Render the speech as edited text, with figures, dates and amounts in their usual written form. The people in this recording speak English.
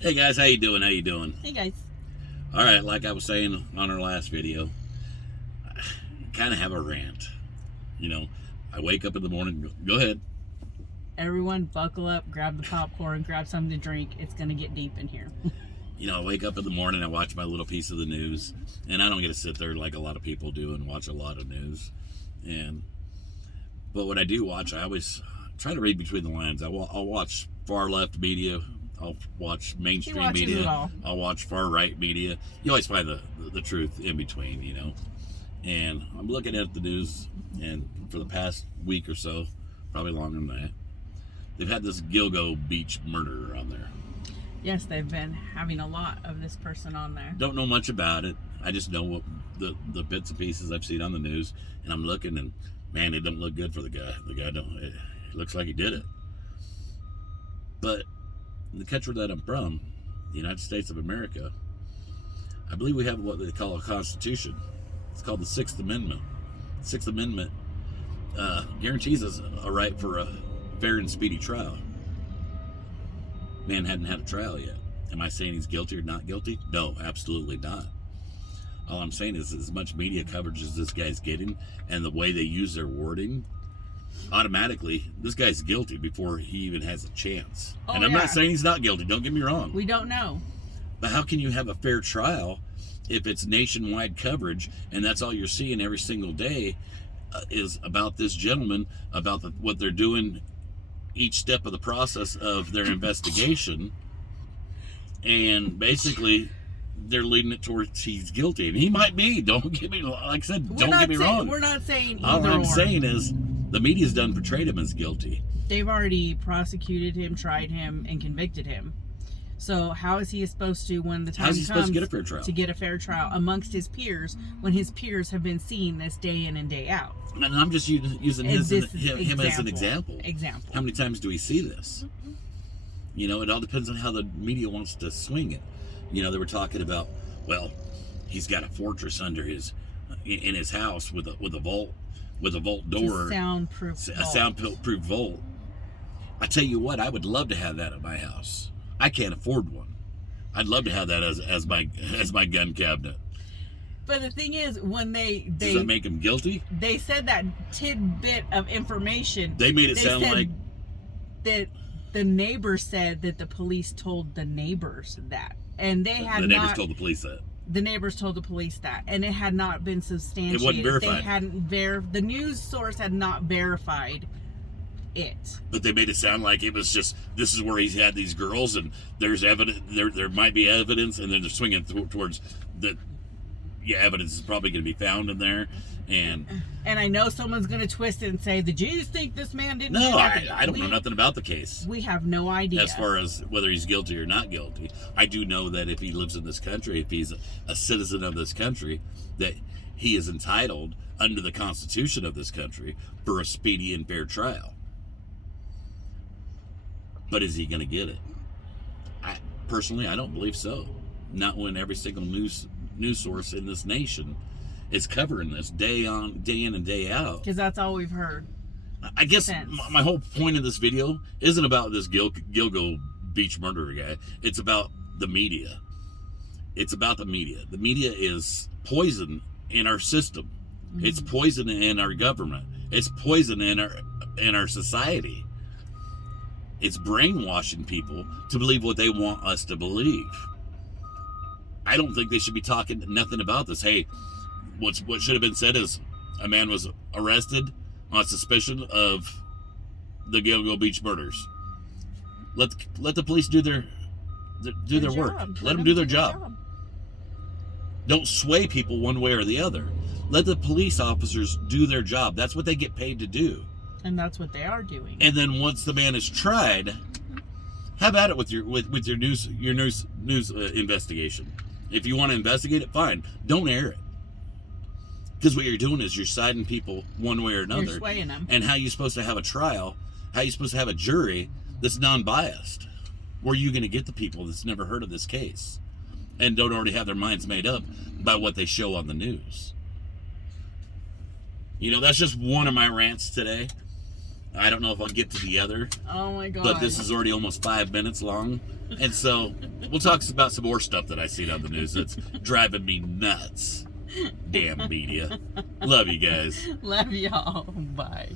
Hey guys, how you doing? How you doing? Hey guys. All right, like I was saying on our last video, I kind of have a rant. You know, I wake up in the morning. Go ahead. Everyone buckle up, grab the popcorn, grab something to drink. It's going to get deep in here. I wake up in the morning, I watch my little piece of the news, and I don't get to sit there like a lot of people do and watch a lot of news. But when I do watch, I always try to read between the lines. I'll watch far left media. I'll watch mainstream media. I'll watch far right media. You always find the truth in between, And I'm looking at the news, and for the past week or so, probably longer than that, they've had this Gilgo Beach murderer on there. Yes, they've been having a lot of this person on there. Don't know much about it. I just know what the bits and pieces I've seen on the news, and I'm looking, and man, it don't look good for the guy. The guy it looks like he did it. But in the country that I'm from, the United States of America, I believe we have what they call a constitution. It's called the Sixth Amendment. The Sixth Amendment guarantees us a right for a fair and speedy trial. Man hadn't had a trial yet. Am I saying he's guilty or not guilty? No, absolutely not. All I'm saying is as much media coverage as this guy's getting and the way they use their wording, automatically, this guy's guilty before he even has a chance. And I'm not saying he's not guilty, don't get me wrong. We don't know. But how can you have a fair trial if it's nationwide coverage and that's all you're seeing every single day is about this gentleman, about what they're doing each step of the process of their investigation, and basically they're leading it towards he's guilty, and he might be. Don't get me, like I said, don't get me wrong. We're not saying either. All I'm saying is the media's done portrayed him as guilty. They've already prosecuted him, tried him, and convicted him. So how is he supposed to, when the time comes, supposed to get a fair trial? To get a fair trial amongst his peers when his peers have been seeing this day in and day out? And I'm just using him as an example. Example. How many times do we see this? It all depends on how the media wants to swing it. They were talking about, well, he's got a fortress under in his house with a vault door, a soundproof vault. I tell you what, I would love to have that at my house. I can't afford one. I'd love to have that as my gun cabinet. But the thing is, when does that make him guilty? They said that tidbit of information. They made it sound like that the neighbors said that the police told the neighbors that, and they had the neighbors told the police that. The neighbors told the police that, and it had not been substantiated. It wasn't verified. They hadn't the news source had not verified it. But they made it sound like it was just, this is where he's had these girls, and there's evidence. There might be evidence, and then they're swinging towards the. Yeah, evidence is probably going to be found in there, and I know someone's going to twist it and say, "Did you think this man didn't?" No, I don't know nothing about the case. We have no idea as far as whether he's guilty or not guilty. I do know that if he lives in this country, if he's a citizen of this country, that he is entitled under the Constitution of this country for a speedy and fair trial. But is he going to get it? Personally, I don't believe so. Not when every single news source in this nation is covering this day in and day out. Because that's all we've heard. I guess my whole point of this video isn't about this Gilgo Beach murderer guy. It's about the media. It's about the media. The media is poison in our system. Mm-hmm. It's poison in our government. It's poison in our society. It's brainwashing people to believe what they want us to believe. I don't think they should be talking nothing about this. Hey, what should have been said is a man was arrested on suspicion of the Gilgo Beach murders. Let the police do their work. Let them do their job. Don't sway people one way or the other. Let the police officers do their job. That's what they get paid to do. And that's what they are doing. And then once the man is tried, have at it with your news investigation. If you want to investigate it, fine. Don't air it. Because what you're doing is you're siding people one way or another. You're swaying them. And how you supposed to have a trial, how you supposed to have a jury that's non-biased? Where are you going to get the people that's never heard of this case and don't already have their minds made up by what they show on the news? That's just one of my rants today. I don't know if I'll get to the other, Oh my god. but this is already almost 5 minutes long. And so we'll talk about some more stuff that I see on the news that's driving me nuts. Damn media. Love you guys. Love y'all. Bye.